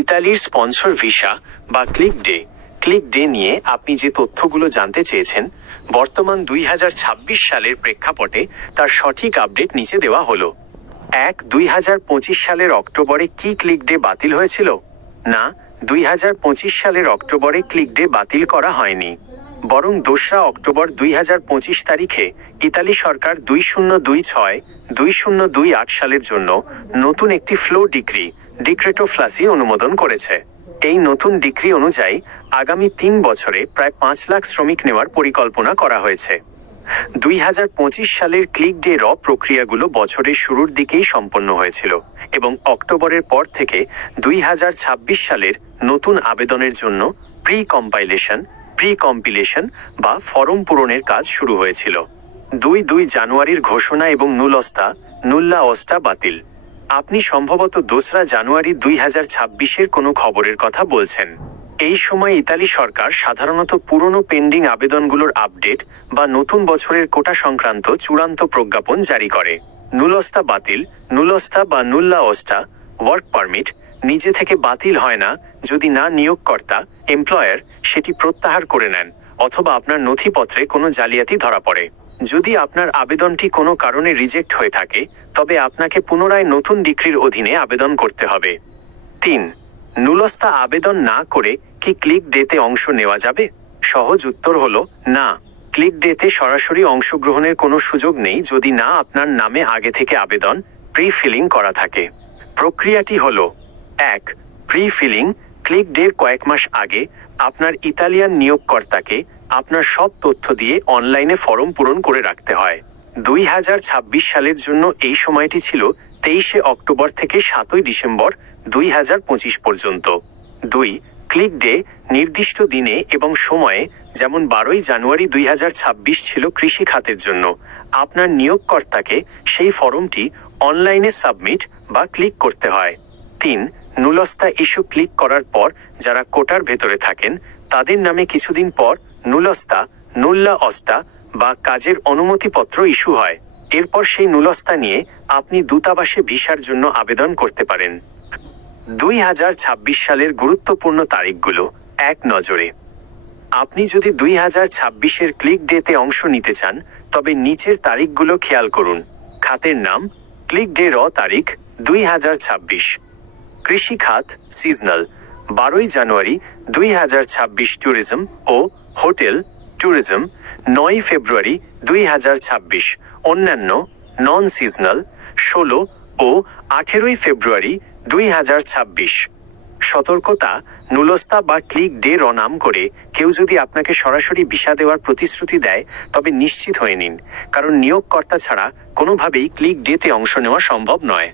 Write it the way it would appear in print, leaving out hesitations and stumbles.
ইতালির sponsor visa বা click day নিয়ে আপনি যে তথ্যগুলো জানতে চেয়েছেন, বর্তমান 2026 সালের প্রেক্ষাপটে তার সঠিক আপডেট নিচে দেওয়া হলো। 2025 সালের অক্টোবরে কি ক্লিক ডে বাতিল হয়েছিল? না, 2025 সালের অক্টোবরে ক্লিক ডে বাতিল করা হয়নি, বরং 2 অক্টোবর 2025 তারিখে ইতালি সরকার 2026-2028 সালের জন্য নতুন একটি ফ্লো ডিক্রেটো ফ্লাসি অনুমোদন করেছে। এই নতুন ডিক্রি অনুযায়ী আগামী 3 বছরে প্রায় 5 লাখ শ্রমিক নেওয়ার পরিকল্পনা করা হয়েছে। 2025 সালের ক্লিক ডে প্রক্রিয়াগুলো বছরের শুরুর দিকেই সম্পন্ন হয়েছিল এবং অক্টোবরের পর থেকে 2026 সালের নতুন আবেদনের জন্য প্রি-কম্পিলেশন বা ফরম পূরণের কাজ শুরু হয়েছিল। 2 জানুয়ারির ঘোষণা এবং নুল্লা অস্টা বাতিল। আপনি সম্ভবত 2 জানুয়ারি 2026-এর কোনো খবরের কথা বলছেন। এই সময় ইতালি সরকার সাধারণত পুরনো পেন্ডিং আবেদনগুলোর আপডেট বা নতুন বছরের কোটা সংক্রান্ত চূড়ান্ত প্রজ্ঞাপন জারি করে। নুল্লা অস্টা ওয়ার্ক পারমিট নিজে থেকে বাতিল হয় না যদি না নিয়োগকর্তা এমপ্লয়ার সেটি প্রত্যাহার করে নেন অথবা আপনার নথিপত্রে কোনো জালিয়াতি ধরা পড়ে। যদি আপনার আবেদনটি কোনো কারণে রিজেক্ট হয়ে থাকে, তবে আপনাকে পুনরায় নতুন ডিক্রির অধীনে আবেদন করতে হবে। 3 নুলস্তা আবেদন না করে কি ক্লিক ডেতে অংশ নেওয়া যাবে? সহজ উত্তর হলো না। ক্লিক ডেতে সরাসরি অংশগ্রহণের কোনো সুযোগ নেই যদি না আপনার নামে আগে থেকে আবেদন প্রি-ফিলিং করা থাকে। প্রক্রিয়াটি হলো: 1 প্রি-ফিলিং। ক্লিক ডের কয়েক মাস আগে আপনার ইতালিয়ান নিয়োগকর্তাকে আপনার সব তথ্য দিয়ে অনলাইনে ফর্ম পূরণ করে রাখতে হয়। 2026 সালের জন্য এই সময়টি ছিল 23 অক্টোবর থেকে 7 ডিসেম্বর 2025 পর্যন্ত। 2 ক্লিক ডে নির্দিষ্ট দিনে এবং সময়ে, যেমন 12 জানুয়ারি 2026 ছিল কৃষি খাতের জন্য, আপনার নিয়োগকর্তাকে সেই ফর্মটি অনলাইনে সাবমিট বা ক্লিক করতে হয়। 3 নুলস্তা ইস্যু। ক্লিক করার পর যারা কোটার ভেতরে থাকেন তাদের নামে কিছুদিন পর নুল্লা অস্টা বা কাজের অনুমতিপত্র ইস্যু হয়। এরপর সেই নুলস্তা নিয়ে আপনি দূতাবাসে ভিসার জন্য আবেদন করতে পারেন। 2026 সালের গুরুত্বপূর্ণ তারিখগুলো এক নজরে। আপনি যদি 2026-এর ক্লিক ডেতে অংশ নিতে চান, তবে নিচের তারিখগুলো খেয়াল করুন। খাতের নাম: ক্লিক ডে তারিখ 2026। কৃষি খাত সিজনাল: 12 জানুয়ারি 2026। ট্যুরিজম ও হোটেল ট্যুরিজম: 9 ফেব্রুয়ারি 2026। অন্যান্য নন সিজনাল: 16 ও 18 ফেব্রুয়ারি 2026। সতর্কতা: নুলস্তা বা ক্লিক ডে নাম করে কেউ যদি আপনাকে সরাসরি ভিসা দেওয়ার প্রতিশ্রুতি দেয়, তবে নিশ্চিত হয়ে নিন, কারণ নিয়োগকর্তা ছাড়া কোনোভাবেই ক্লিক ডেতে অংশ নেওয়া সম্ভব নয়।